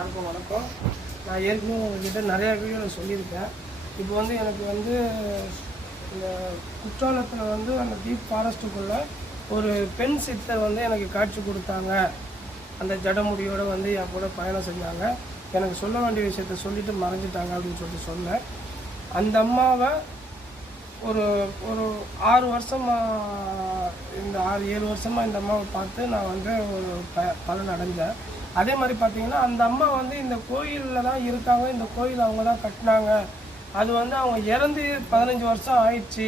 எல்லாருக்கும் வணக்கம். நான் ஏற்கனவே உங்கள்கிட்ட நிறையா வீடியோவில் சொல்லியிருக்கேன். இப்போ வந்து எனக்கு வந்து இந்த குற்றாலத்தில் வந்து அந்த டீப் ஃபாரஸ்ட்டுக்குள்ளே ஒரு பெண் சித்தர் வந்து எனக்கு காட்சி கொடுத்தாங்க. அந்த ஜடமுடியோடு வந்து என் கூட பயணம் செஞ்சாங்க. எனக்கு சொல்ல வேண்டிய விஷயத்த சொல்லிவிட்டு மறைஞ்சிட்டாங்க அப்படின்னு சொல்லிட்டு சொன்னேன். அந்த அம்மாவை ஒரு ஒரு 6 வருஷமாக, இந்த 6-7 வருஷமாக இந்த அம்மாவை பார்த்து நான் வந்து ஒரு பலன் அடைஞ்சேன். அதே மாதிரி பார்த்திங்கன்னா அந்த அம்மா வந்து இந்த கோயிலில் தான் இருக்காங்க. இந்த கோயில் அவங்க தான் கட்டினாங்க. அது வந்து அவங்க இறந்து 15 வருஷம் ஆயிடுச்சு.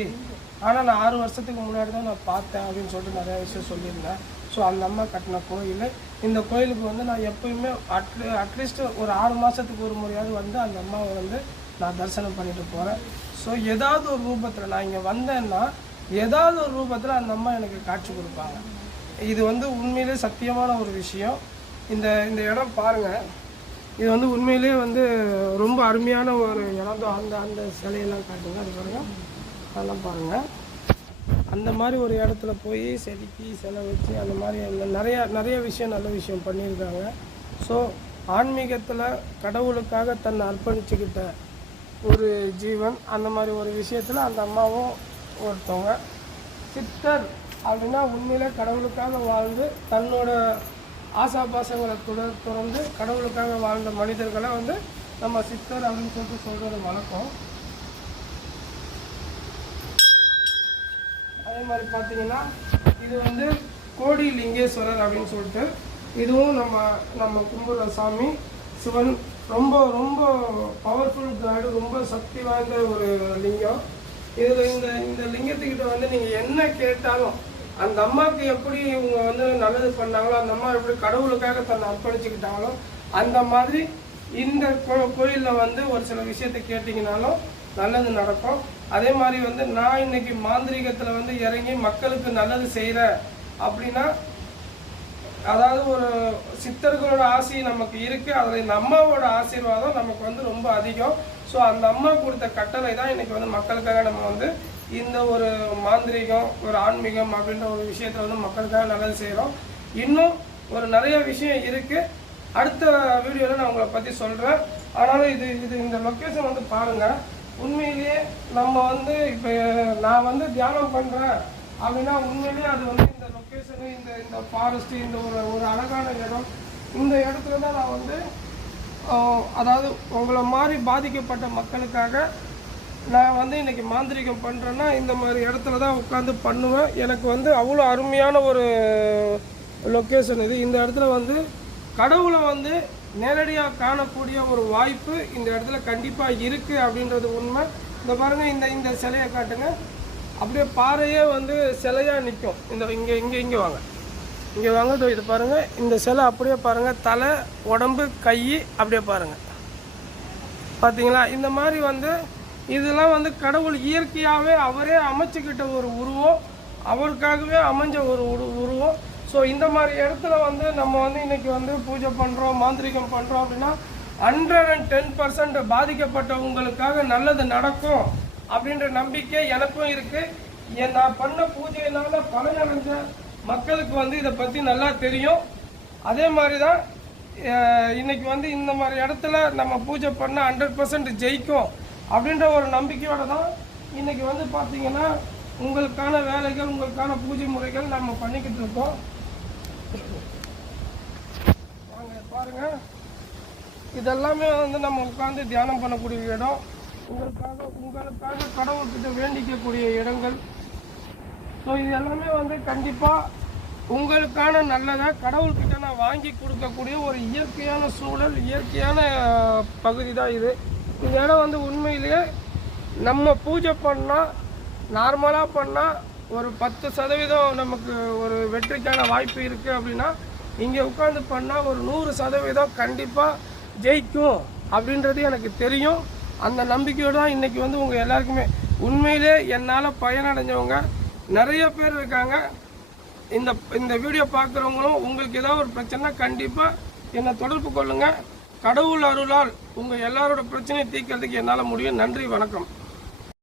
ஆனால் நான் 6 வருஷத்துக்கு முன்னாடி தான் நான் பார்த்தேன் அப்படின்னு சொல்லிட்டு நிறையா விஷயம் சொல்லியிருந்தேன். ஸோ அந்த அம்மா கட்டின கோயில், இந்த கோயிலுக்கு வந்து நான் எப்போயுமே அட்லீஸ்ட் ஒரு 6 மாதத்துக்கு ஒரு முறையாவது வந்து அந்த அம்மாவை வந்து நான் தரிசனம் பண்ணிட்டு போகிறேன். ஸோ ஏதாவது ஒரு ரூபத்தில் நான் இங்கே வந்தேன்னா ஏதாவது ஒரு ரூபத்தில் அந்த அம்மா எனக்கு காட்சி கொடுப்பாங்க. இது வந்து உண்மையிலே சத்தியமான ஒரு விஷயம். இந்த இடம் பாருங்கள், இது வந்து உண்மையிலே வந்து ரொம்ப அருமையான ஒரு இடம் தான். அந்த சிலையெல்லாம் காட்டுங்க, அது பாருங்கள், அதெல்லாம் பாருங்கள். அந்த மாதிரி ஒரு இடத்துல போய் செதுக்கி சிலை வச்சு அந்த மாதிரி நிறைய விஷயம், நல்ல விஷயம் பண்ணியிருக்காங்க. ஸோ ஆன்மீகத்தில் கடவுளுக்காக தன்னை அர்ப்பணிச்சுக்கிட்ட ஒரு ஜீவன், அந்த மாதிரி ஒரு விஷயத்தில் அந்த அம்மாவும் ஒருத்தவங்க. சித்தர் அப்படின்னா உண்மையிலே கடவுளுக்காக வாழ்ந்து தன்னோட ஆசாபாசங்களை தொடர்ந்து கடவுளுக்காக வாழ்ந்த மனிதர்களை வந்து நம்ம சித்தர் அப்படின்னு சொல்லிட்டு சொல்கிறது வழக்கம். அதே மாதிரி பார்த்தீங்கன்னா இது வந்து கோடி லிங்கேஸ்வரர் அப்படின்னு சொல்லிட்டு, இதுவும் நம்ம கும்பிட்ற சாமி சிவன். ரொம்ப ரொம்ப பவர்ஃபுல் காடு, ரொம்ப சக்தி வாய்ந்த ஒரு லிங்கம். இதில் இந்த லிங்கத்துக்கிட்ட வந்து நீங்கள் என்ன கேட்டாலும், அந்த அம்மாவுக்கு எப்படி இவங்க வந்து நல்லது பண்ணாங்களோ, அந்த அம்மா எப்படி கடவுளுக்காக தன்னை அர்ப்பணிச்சுக்கிட்டாங்களோ, அந்த மாதிரி இந்த கோயிலில் வந்து ஒரு சில விஷயத்தை கேட்டிங்கனாலும் நல்லது நடக்கும். அதே மாதிரி வந்து நான் இன்னைக்கு மாந்திரிகத்தில் வந்து இறங்கி மக்களுக்கு நல்லது செய்கிறேன் அப்படின்னா, அதாவது ஒரு சித்தர்களோட ஆசை நமக்கு இருக்குது. அதில் இந்த அம்மாவோட ஆசீர்வாதம் நமக்கு வந்து ரொம்ப அதிகம். ஸோ அந்த அம்மா கொடுத்த கட்டளை தான் இன்றைக்கி வந்து மக்களுக்காக நம்ம வந்து இந்த ஒரு மாந்திரிகம், ஒரு ஆன்மீகம் அப்படின்ற ஒரு விஷயத்தை வந்து மக்களுக்காக நல்லது செய்கிறோம். இன்னும் ஒரு நிறைய விஷயம் இருக்குது. அடுத்த வீடியோவில் நான் உங்களை பற்றி சொல்கிறேன். ஆனாலும் இந்த லொக்கேஷன் வந்து பாருங்கள். உண்மையிலேயே நம்ம வந்து இப்போ நான் வந்து தியானம் பண்ணுறேன் அப்படின்னா உண்மையிலேயே அது வந்து இந்த லொக்கேஷனு, இந்த ஃபாரஸ்ட்டு, இந்த ஒரு அழகான இடம், இந்த இடத்துல தான் நான் வந்து அதாவது உங்களை மாதிரி பாதிக்கப்பட்ட மக்களுக்காக நான் வந்து இன்றைக்கி மாந்திரிகம் பண்ணுறேன்னா இந்த மாதிரி இடத்துல தான் உட்காந்து பண்ணுவேன். எனக்கு வந்து அவ்வளோ அருமையான ஒரு லொக்கேஷன் இது. இந்த இடத்துல வந்து கடவுளை வந்து நேரடியாக காணக்கூடிய ஒரு வாய்ப்பு இந்த இடத்துல கண்டிப்பாக இருக்குது அப்படின்றது உண்மை. இந்த பாருங்கள், இந்த சிலையை காட்டுங்க. அப்படியே பாறையே வந்து சிலையாக நிற்கும். இங்கே வாங்க, இங்கே வாங்க. இது பாருங்கள், இந்த சிலை அப்படியே பாருங்கள், தலை, உடம்பு, கை அப்படியே பாருங்கள். பார்த்தீங்களா? இந்த மாதிரி வந்து இதெல்லாம் வந்து கடவுள் இயற்கையாகவே அவரே அமைச்சுக்கிட்ட ஒரு உருவம், அவருக்காகவே அமைஞ்ச ஒரு உருவம். ஸோ இந்த மாதிரி இடத்துல வந்து நம்ம வந்து இன்றைக்கி வந்து பூஜை பண்ணுறோம், மாந்திரிகம் பண்ணுறோம் அப்படின்னா 110% பாதிக்கப்பட்டவங்களுக்காக நல்லது நடக்கும் அப்படின்ற நம்பிக்கை எனக்கும் இருக்குது. நான் பண்ண பூஜையினால பலனடைஞ்ச மக்களுக்கு வந்து இதை பற்றி நல்லா தெரியும். அதே மாதிரி தான் இன்றைக்கி வந்து இந்த மாதிரி இடத்துல நம்ம பூஜை பண்ணால் 100% ஜெயிக்கும் அப்படின்ற ஒரு நம்பிக்கையோடு தான் இன்றைக்கி வந்து பார்த்திங்கன்னா உங்களுக்கான வேலைகள், உங்களுக்கான பூஜை முறைகள் நம்ம பண்ணிக்கிட்டு இருக்கோம். வாங்க பாருங்கள், இதெல்லாமே வந்து நம்ம உட்காந்து தியானம் பண்ணக்கூடிய இடம், உங்களுக்காக கடவுள்கிட்ட வேண்டிக்கக்கூடிய இடங்கள். ஸோ இது எல்லாமே வந்து கண்டிப்பாக உங்களுக்கான நல்லதை கடவுள்கிட்ட நான் வாங்கி கொடுக்கக்கூடிய ஒரு இயற்கையான சூழல், இயற்கையான பகுதி தான் இது. இந்த இடம் வந்து உண்மையிலேயே நம்ம பூஜை பண்ணால், நார்மலாக பண்ணால் ஒரு 10% நமக்கு ஒரு வெற்றிக்கான வாய்ப்பு இருக்குது அப்படின்னா, இங்கே உட்காந்து பண்ணால் ஒரு 100% கண்டிப்பாக ஜெயிக்கும் அப்படின்றது எனக்கு தெரியும். அந்த நம்பிக்கையோடு தான் இன்றைக்கி வந்து உங்கள் எல்லாருக்குமே உண்மையிலே என்னால் பயனடைஞ்சவங்க நிறைய பேர் இருக்காங்க. இந்த வீடியோ பார்க்குறவங்களும் உங்களுக்கு ஏதாவது ஒரு பிரச்சனை கண்டிப்பாக என்னை தொடர்பு கொள்ளுங்கள். கடவுள் அருளால் உங்கள் எல்லாரோட பிரச்சனையை தீர்க்கிறதுக்கு என்னால் முடியும். நன்றி, வணக்கம்.